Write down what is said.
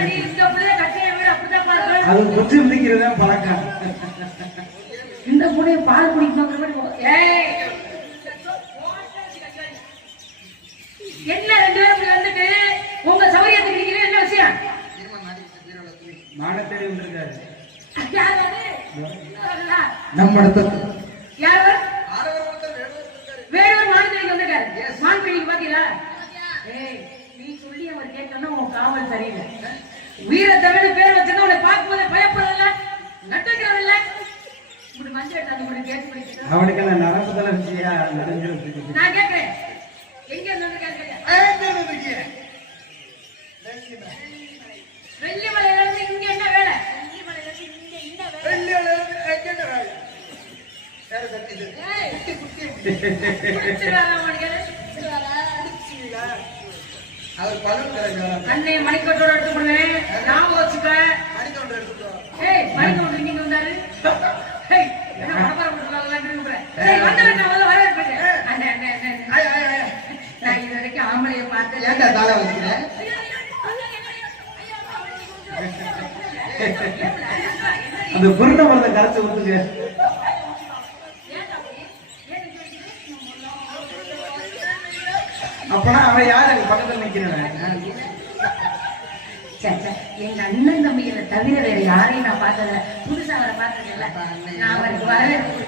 Please don't அது பழக்கம். இந்த புடைய பால் ஏய்! என்ன ரெண்டு பேரும் வந்துட்டு? உங்க சௌரியத்துக்கு என்ன விஷயம்? மாட தேடி வந்திருக்காரு? நம்ம இடத்துல. யார் அவர்? வேற ஒரு மாநிலத்துக்கு வந்திருக்காரு. மாநிலத்துக்கு பாத்தீங்களா? ஏய் நீ சொல்லி அவர் கேட்டோன்னா உன் காவல் சரியில்லை. வீரத்தமிழ் பேர் அவனுக்கு நான் நரம்பு தளர்ச்சியா நெடுஞ்சிருக்கு நான் கேட்கிறேன் எங்க இருந்து கேட்கிறேன். வெள்ளிமலையில இருந்து இங்க என்ன வேலை? வெள்ளிமலையில இருந்து இங்க என்ன வேலை. ஏய், அவனுக்கு? அவர் பலூன் கலைஞர்? அன்னைய மணிக்கட்டோட எடுத்து கொடுவேன். ஞாபகம் வச்சுக்க அந்த குருண மரத்தை கரைச்சு ஊத்துங்க அப்பனா அவன் யார் எங்க பக்கத்துல நிக்கிறவன் சே, சே, எங்க அண்ணன் தம்பிகளை தவிர வேற யாரையும் நான் பார்த்ததில்ல. புதுசா அவரை பார்த்ததில்ல. நான் அவருக்கு வரவேற்பு